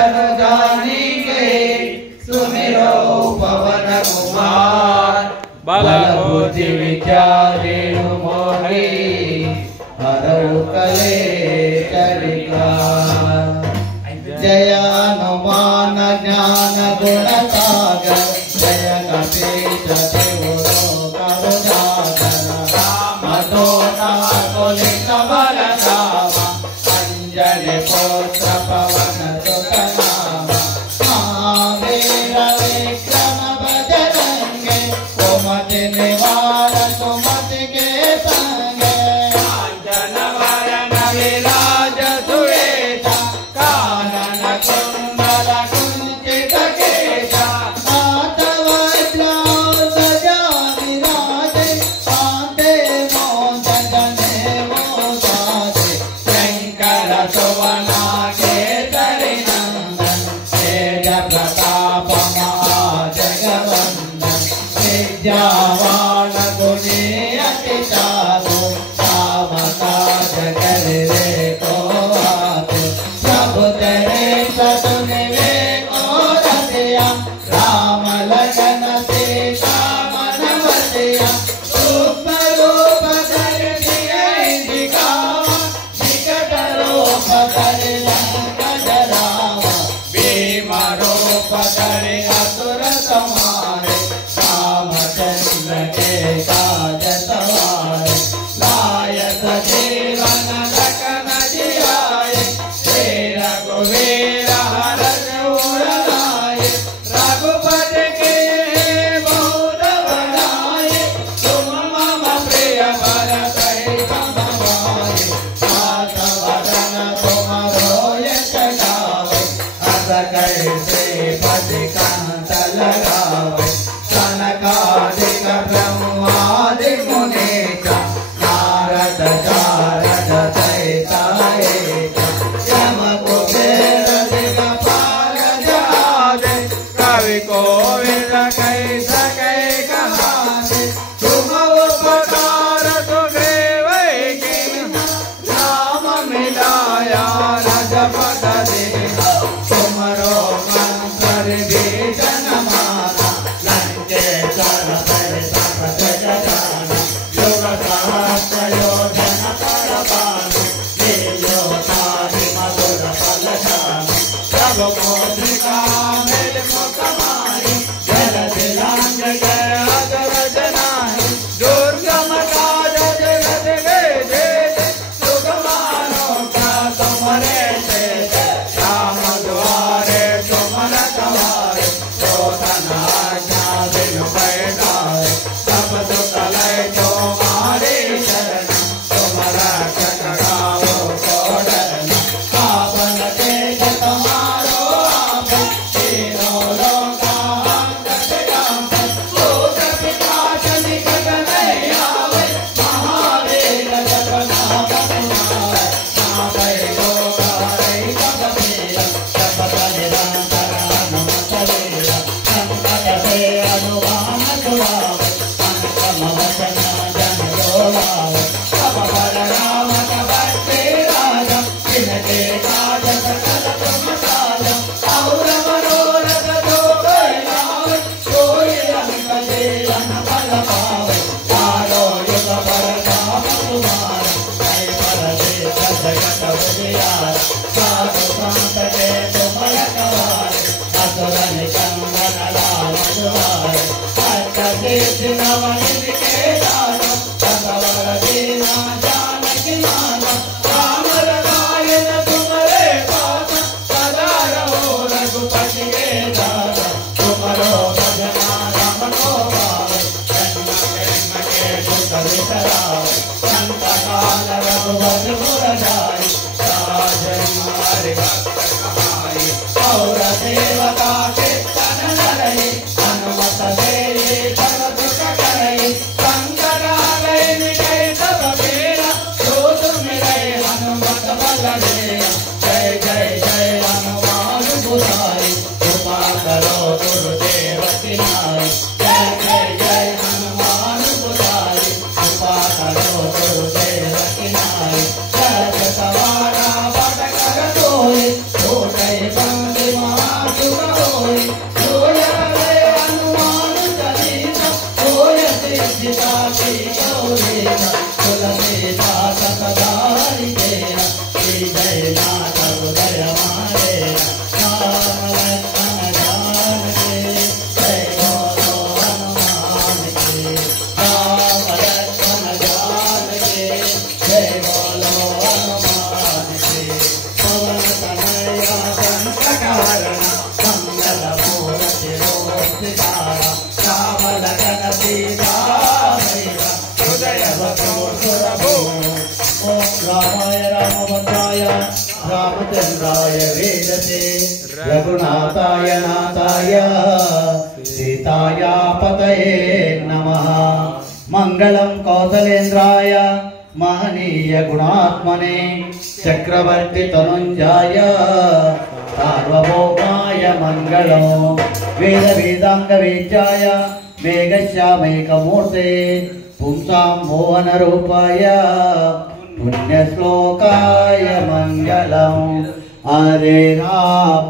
तनु जानी के सुमिरो पवन कुमार बल बुद्धि विद्या रेणु मोहि हरहु कलेश विकार। जय हनुमान ज्ञान गुण सागर जय कपीश तिहु लोक उजागर। रामदूत अतुलित बल धामा अंजनी पुत्र पवन सुत नामा। महावीर विक्रम बजरंगी कुमति निवार सुमति के संगे। कांचन वरण विराज सुवेशा कानन कुंडल कुंचित केशा। हाथ वज्र ध्वजा विराजे कांधे मोदक जनेऊ साजे। शंकर सुवन केसरी नंदन तेज प्रताप महाजगवंदन। विद्यावान गुणी अति चातु कामकाज करिबे को आतु। प्रभु तेरे सतुन विवेको रतिया राम लखन सीता मन बसिया। सूक्ष्म रूप धरि सियहि दिखावा निकट रूप धरि लंक जरावा। भीम रूप धरि असुर संहारे रामचंद्र के काज सवारे। लायत जीवन लखन जियाए श्री रघुवीर हरष उर लाए। रघुपति के बहुत बड़ाई तुम मम प्रिय भरत सम भाई। सात वदन तुमरो यश गावे अस कहि श्रीपति कंठ लगावे। सनकादिक ब्रह्मादि मुनीचा नारद शारद सहित अहिचा। यम कुबेर दिगपाल जहाजे कवि कोविद कहि सकै कहाते। तुम उपकार सुग्रीवै कीन्हा राम मिलाया रजपद दीन्हा। तुमरो मंत्र विभीषण माना लंकेश्वर भय तपत जगाना। युग सहस्र योजन पर भानु लील्यो ताहि मधुर फल धानु। प्रभु मुद्रिका मेल मुख माहि जलधि लांघ गए अजर जनाहि। दुर्गम काज जगत के जेते सुगमानो का तुमरे तेते। राम द्वारे तुम रखवारे शोधन आज्ञा बिनु पैठाए। सब दुख लय तुम्हारी शरण तुम रक्षक गाओ को डरना। पावन तेज तुम्हारो आप तीनों लोका अंतक जापै। भूत पिशाच निकट नहीं आवे महावीर जप नाम तुम्हारे। नाभै लोक हरै सब पीरा जपत निरंतर हनुमत वीरा। संकट से हनुमान छुड़ावे अनुपम वचन जन लोलावे। सब पर राम तपस्वी राजा जिनके काज सकल तुम साजा। और मनोरथ जो कोई लावे कोई अंक जीवन फल पावे। चारों युग परताप तुम्हारा कई परदेश जगत उजियारा। साधु संत के तुम रखवारे असुर निकंदन लाल दुआरे। अष्टसिद्धि नवनिधि के दाता ससवर दीना जानकी माता। राम रसायन तुम्हारे पासा सदा रहो रघुपति के दाता। तुमरो भजना राम को पावे जन्म जन्म के दुख बिसरावे। संत काल रघुवर पुर जाई साजन हरि भक्त कहाई। और देवता कीर्तन धरई हनुमत देहि सब दुख करई। संकट हरै मिटै सब पीरा जो तुम मिलै हनुमत बल देना। जय जय जय हनुमान गोसाई कृपा करो गुरुदेव तिनाई। जय जय जय हनुमान गोसाई कृपा करो गुरुदेव तिनाई। जय सवारा बट कर दोई छोटे बंदी रघुनाथाय नाथाय सीताय पतये नमः। मंगलम कौसलेन्द्राय महनीय गुणात्मने चक्रवर्ती तनुंजाय सार्वभौमाय मंगलम। वेद वेदांग वेद्याय मेघश्यामेकमूर्ते पुंसां मोहन रूपाय पुण्यश्लोकाय मंगलम। हरे राम